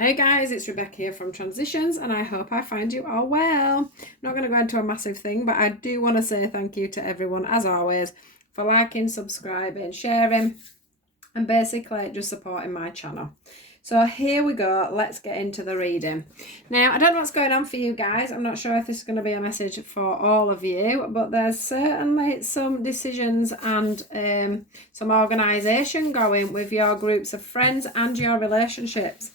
Hey guys, it's Rebecca here from Transitions, and I hope I find you all well. Not going to go into a massive thing, but I do want to say thank you to everyone, as always, for liking, subscribing, sharing, and basically just supporting my channel. So here we go, let's get into the reading. Now, I don't know what's going on for you guys. I'm not sure if this is going to be a message for all of you, but there's certainly some decisions and some organisation going with your groups of friends and your relationships.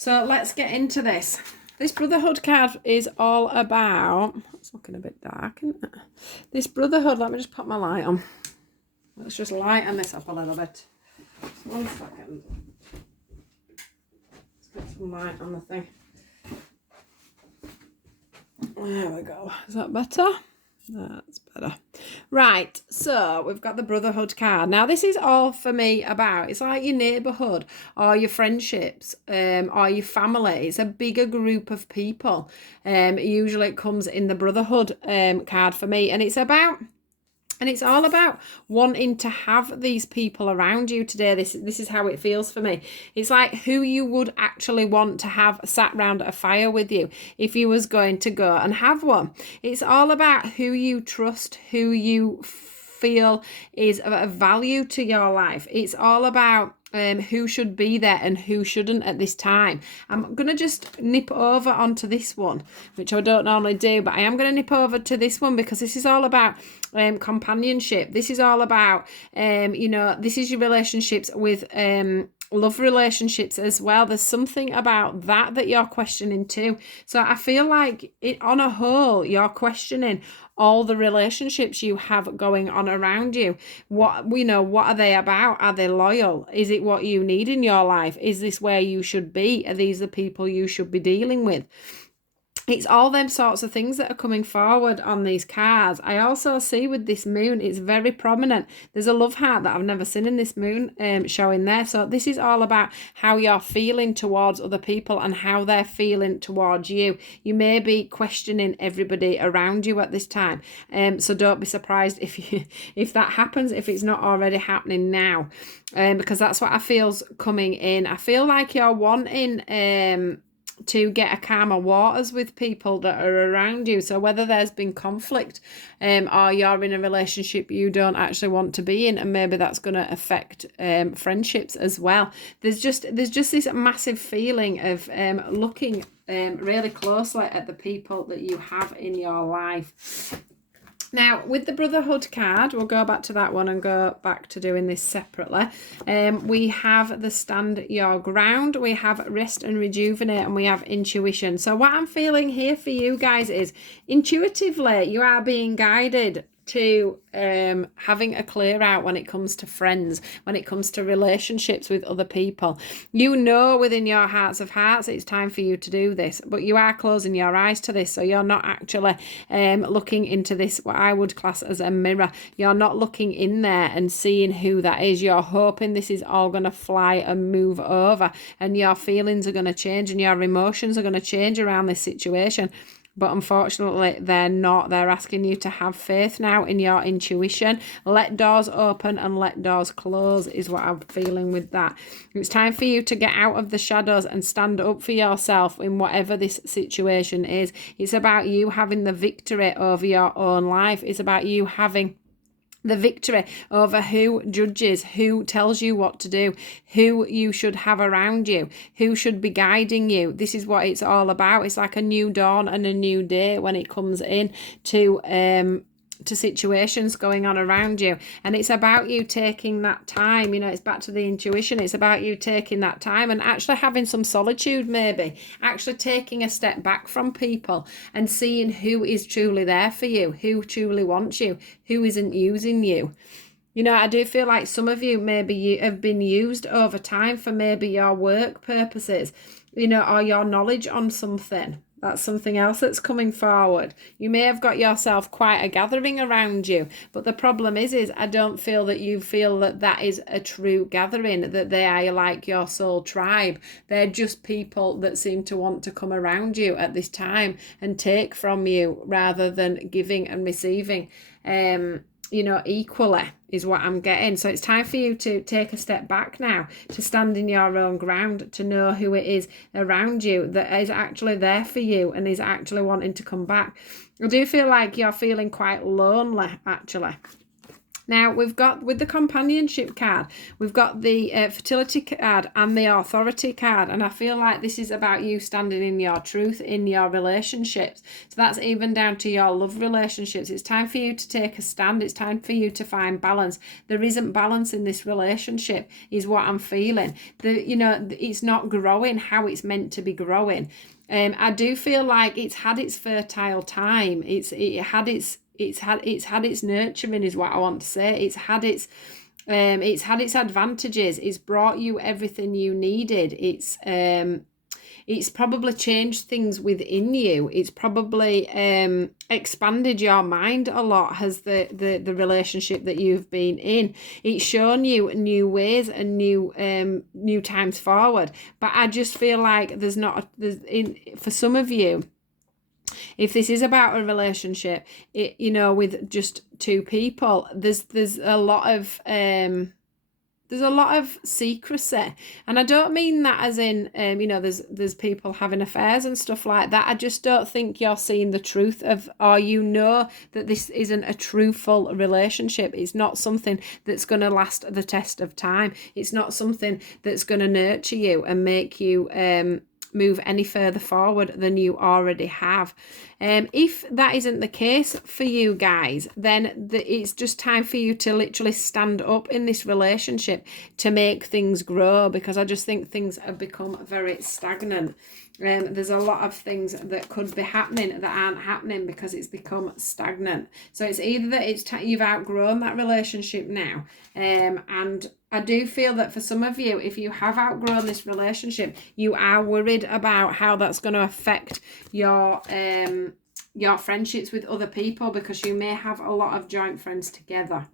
So let's get into this. This Brotherhood card is all about, it's looking a bit dark, isn't it? This Brotherhood, let me just put my light on. Let's just lighten this up a little bit. 1 second. Let's get some light on the thing. There we go. Is that better? That's better. Right, so we've got the Brotherhood card. Now, this is all for me about, it's like your neighbourhood or your friendships or your family. It's a bigger group of people. Usually it comes in the Brotherhood card for me, and it's all about wanting to have these people around you today. This is how it feels for me. It's like who you would actually want to have sat round a fire with you if you was going to go and have one. It's all about who you trust, who you feel is of value to your life. It's all about who should be there and who shouldn't at this time. I'm going to just nip over onto this one, which I don't normally do, but I am going to nip over to this one because this is all about companionship. This is all about, this is your relationships with love relationships as well. There's something about that you're questioning too. So I feel like on a whole, you're questioning all the relationships you have going on around you. What are they about? Are they loyal? Is it what you need in your life? Is this where you should be? Are these the people you should be dealing with? It's all them sorts of things that are coming forward on these cards. I also see with this moon, it's very prominent. There's a love heart that I've never seen in this moon showing there. So this is all about how you're feeling towards other people and how they're feeling towards you. You may be questioning everybody around you at this time. So don't be surprised if that happens, if it's not already happening now. Because that's what I feel's coming in. I feel like you're wanting to get a calmer waters with people that are around you. So whether there's been conflict or you're in a relationship you don't actually want to be in, and maybe that's going to affect friendships as well. There's just this massive feeling of looking really closely at the people that you have in your life. Now, with the Brotherhood card, we'll go back to that one and go back to doing this separately. We have the stand your ground, we have rest and rejuvenate, and we have intuition. So what I'm feeling here for you guys is intuitively you are being guided to having a clear out when it comes to friends, when it comes to relationships with other people. You know within your hearts of hearts it's time for you to do this, but you are closing your eyes to this, so you're not actually looking into this, what I would class as a mirror. You're not looking in there and seeing who that is. You're hoping this is all going to fly and move over, and your feelings are going to change and your emotions are going to change around this situation. But unfortunately, they're not. They're asking you to have faith now in your intuition. Let doors open and let doors close is what I'm feeling with that. It's time for you to get out of the shadows and stand up for yourself in whatever this situation is. It's about you having the victory over your own life. It's about you having the victory over who judges, who tells you what to do, who you should have around you, who should be guiding you. This is what it's all about. It's like a new dawn and a new day when it comes in to situations going on around you. And it's about you taking that time. It's back to the intuition. It's about you taking that time and actually having some solitude, maybe actually taking a step back from people and seeing who is truly there for you, who truly wants you, who isn't using you. I do feel like some of you maybe you have been used over time for maybe your work purposes, or your knowledge on something. That's something else that's coming forward. You may have got yourself quite a gathering around you, but the problem is I don't feel that you feel that is a true gathering, that they are like your soul tribe. They're just people that seem to want to come around you at this time and take from you rather than giving and receiving. equally is what I'm getting. So it's time for you to take a step back now, to stand in your own ground, to know who it is around you that is actually there for you and is actually wanting to come back. I do feel like you're feeling quite lonely, actually. Now, we've got, with the companionship card, we've got the fertility card and the authority card. And I feel like this is about you standing in your truth in your relationships. So that's even down to your love relationships. It's time for you to take a stand. It's time for you to find balance. There isn't balance in this relationship, is what I'm feeling. It's not growing how it's meant to be growing. I do feel like it's had its fertile time. It's had its nurturing, is what I want to say. It's had its advantages. It's brought you everything you needed. It's probably changed things within you. It's probably expanded your mind a lot, has the relationship that you've been in. It's shown you new ways and new times forward. But I just feel like for some of you, if this is about a relationship, with just two people, there's a lot of secrecy, and I don't mean that as in there's people having affairs and stuff like that. I just don't think you're seeing the truth of, or that this isn't a truthful relationship. It's not something that's going to last the test of time. It's not something that's going to nurture you and make you move any further forward than you already have. If that isn't the case for you guys, then it's just time for you to literally stand up in this relationship to make things grow, because I just think things have become very stagnant. There's a lot of things that could be happening that aren't happening because it's become stagnant. So it's either that you've outgrown that relationship now, and I do feel that for some of you, if you have outgrown this relationship, you are worried about how that's going to affect your friendships with other people, because you may have a lot of joint friends together,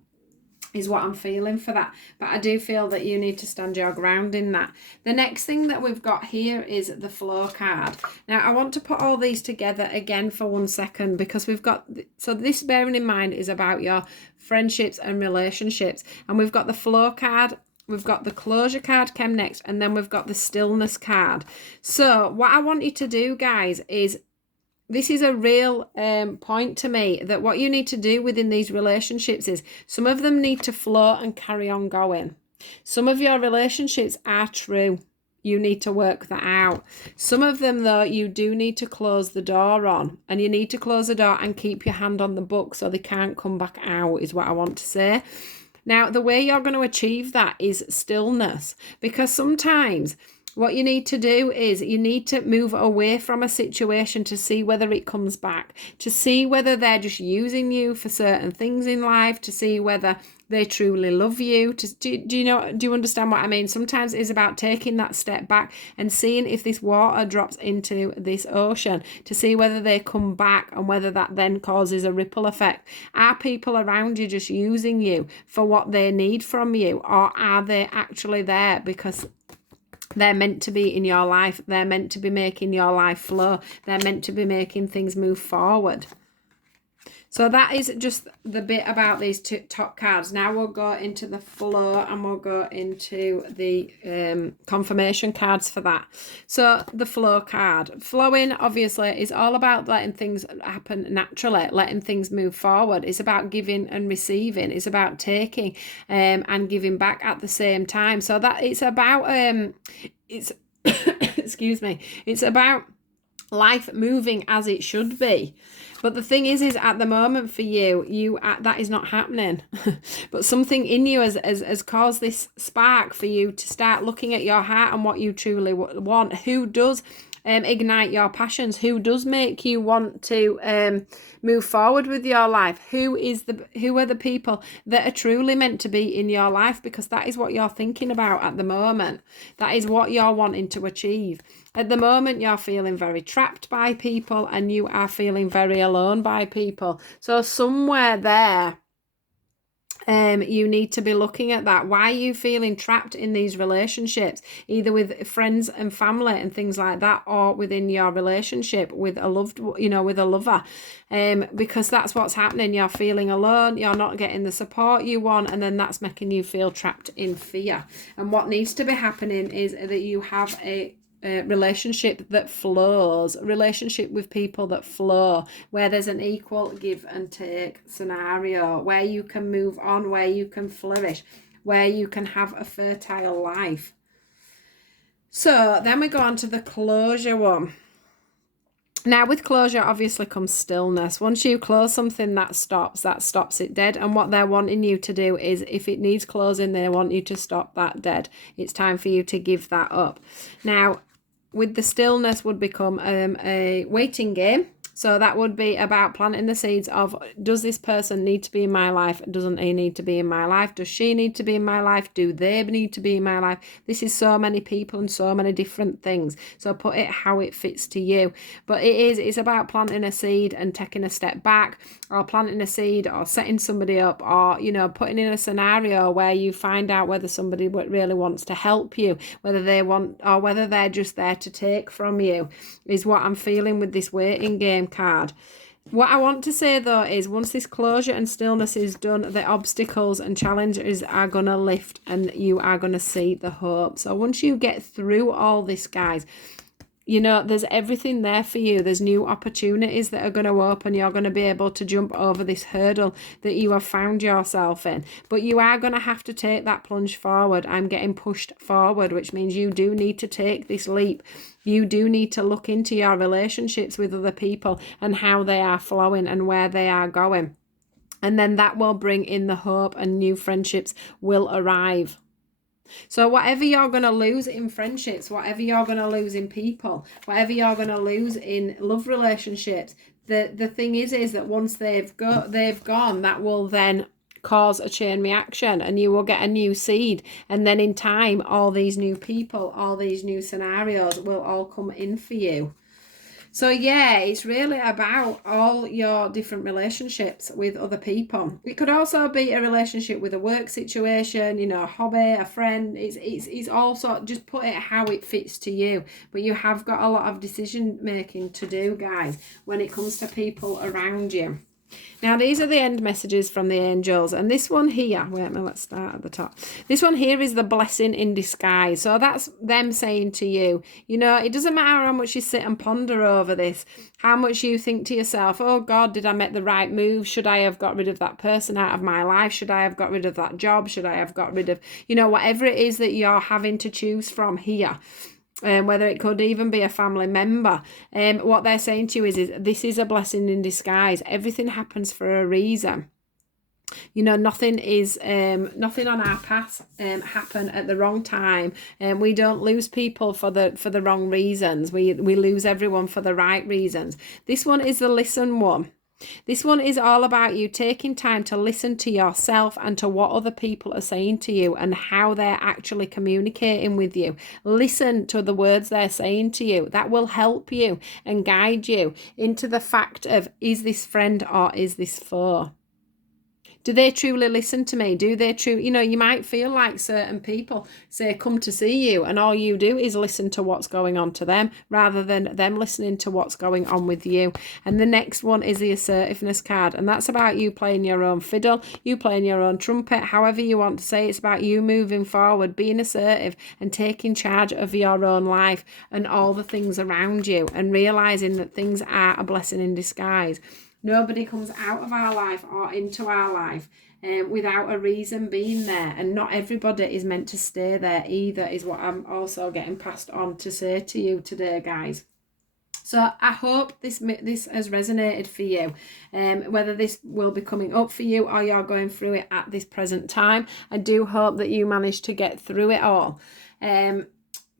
is what I'm feeling for that. But I do feel that you need to stand your ground in that. The next thing that we've got here is the flow card. Now, I want to put all these together again for 1 second, because we've got, so this, bearing in mind, is about your friendships and relationships. And we've got the flow card, we've got the closure card came next, and then we've got the stillness card. So what I want you to do, guys, is, this is a real point to me, that what you need to do within these relationships is, some of them need to flow and carry on going. Some of your relationships are true. You need to work that out. Some of them, though, you do need to close the door on, and you need to close the door and keep your hand on the book so they can't come back out, is what I want to say. Now, the way you're going to achieve that is stillness, because sometimes what you need to do is you need to move away from a situation to see whether it comes back, to see whether they're just using you for certain things in life, to see whether they truly love you. Do you understand what I mean? Sometimes it's about taking that step back and seeing if this water drops into this ocean, to see whether they come back and whether that then causes a ripple effect. Are people around you just using you for what they need from you, or are they actually there because they're meant to be in your life? They're meant to be making your life flow. They're meant to be making things move forward. So that is just the bit about these two top cards. Now we'll go into the flow, and we'll go into the confirmation cards for that. So the flow card. Flowing, obviously, is all about letting things happen naturally, letting things move forward. It's about giving and receiving. It's about taking and giving back at the same time. So that it's about, excuse me, it's about life moving as it should be. But the thing is at the moment for you that is not happening. But something in you has caused this spark for you to start looking at your heart and what you truly want. Who does ignite your passions? Who does make you want to move forward with your life? Who are the people that are truly meant to be in your life? Because that is what you're thinking about at the moment. That is what you're wanting to achieve. At the moment, you're feeling very trapped by people, and you are feeling very alone by people. So somewhere there, You need to be looking at that. Why are you feeling trapped in these relationships, either with friends and family and things like that, or within your relationship with a loved, with a lover? Because that's what's happening. You're feeling alone. You're not getting the support you want, and then that's making you feel trapped in fear. And what needs to be happening is that you have a relationship that flows, relationship with people that flow, where there's an equal give and take scenario, where you can move on, where you can flourish, where you can have a fertile life. So then we go on to the closure one. Now, with closure, obviously comes stillness. Once you close something, that stops it dead. And what they're wanting you to do is, if it needs closing, they want you to stop that dead. It's time for you to give that up. Now, with the stillness would become a waiting game. So that would be about planting the seeds of, does this person need to be in my life? Doesn't he need to be in my life? Does she need to be in my life? Do they need to be in my life? This is so many people and so many different things. So put it how it fits to you. But it's about planting a seed and taking a step back, or planting a seed, or setting somebody up, or, putting in a scenario where you find out whether somebody really wants to help you, whether they want, or whether they're just there to take from you, is what I'm feeling with this waiting game card. What I want to say though is, once this closure and stillness is done, the obstacles and challenges are going to lift, and you are going to see the hope. So once you get through all this, guys, there's everything there for you. There's new opportunities that are going to open. You're going to be able to jump over this hurdle that you have found yourself in. But you are going to have to take that plunge forward. I'm getting pushed forward, which means you do need to take this leap. You do need to look into your relationships with other people and how they are flowing and where they are going. And then that will bring in the hope, and new friendships will arrive. So whatever you're going to lose in friendships, whatever you're going to lose in people, whatever you're going to lose in love relationships, the thing is that once they've gone, that will then cause a chain reaction, and you will get a new seed. And then in time, all these new people, all these new scenarios will all come in for you. So yeah, it's really about all your different relationships with other people. It could also be a relationship with a work situation, a hobby, a friend. It's also, just put it how it fits to you. But you have got a lot of decision making to do, guys, when it comes to people around you. Now, these are the end messages from the angels. And this one here, let's start at the top. This one here is the blessing in disguise. So that's them saying to you, it doesn't matter how much you sit and ponder over this, how much you think to yourself, oh God, did I make the right move? Should I have got rid of that person out of my life? Should I have got rid of that job? Should I have got rid of, whatever it is that you're having to choose from here. Whether it could even be a family member. What they're saying to you is this is a blessing in disguise. Everything happens for a reason. Nothing on our path happen at the wrong time. We don't lose people for the wrong reasons. We lose everyone for the right reasons. This one is the listen one. This one is all about you taking time to listen to yourself and to what other people are saying to you and how they're actually communicating with you. Listen to the words they're saying to you. That will help you and guide you into the fact of, is this friend or is this foe? Do they truly listen to me? Do they truly, you might feel like certain people say, come to see you, and all you do is listen to what's going on to them rather than them listening to what's going on with you. And the next one is the assertiveness card. And that's about you playing your own fiddle, you playing your own trumpet, however you want to say. It's about you moving forward, being assertive and taking charge of your own life and all the things around you, and realizing that things are a blessing in disguise. Nobody comes out of our life or into our life without a reason being there. And not everybody is meant to stay there either, is what I'm also getting passed on to say to you today, guys. So I hope this has resonated for you. Whether this will be coming up for you or you're going through it at this present time, I do hope that you manage to get through it all.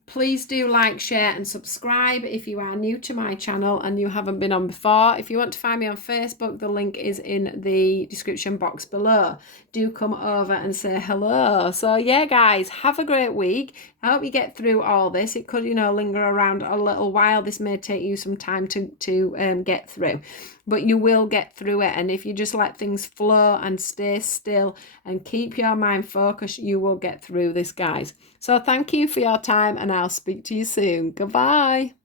Please do like, share and subscribe if you are new to my channel and you haven't been on before. If you want to find me on Facebook, the link is in the description box below. Do come over and say hello. So yeah, guys, have a great week. I hope you get through all this. It could, linger around a little while. This may take you some time to get through. but you will get through it. And if you just let things flow and stay still and keep your mind focused, you will get through this, guys. So thank you for your time, and I'll speak to you soon. Goodbye.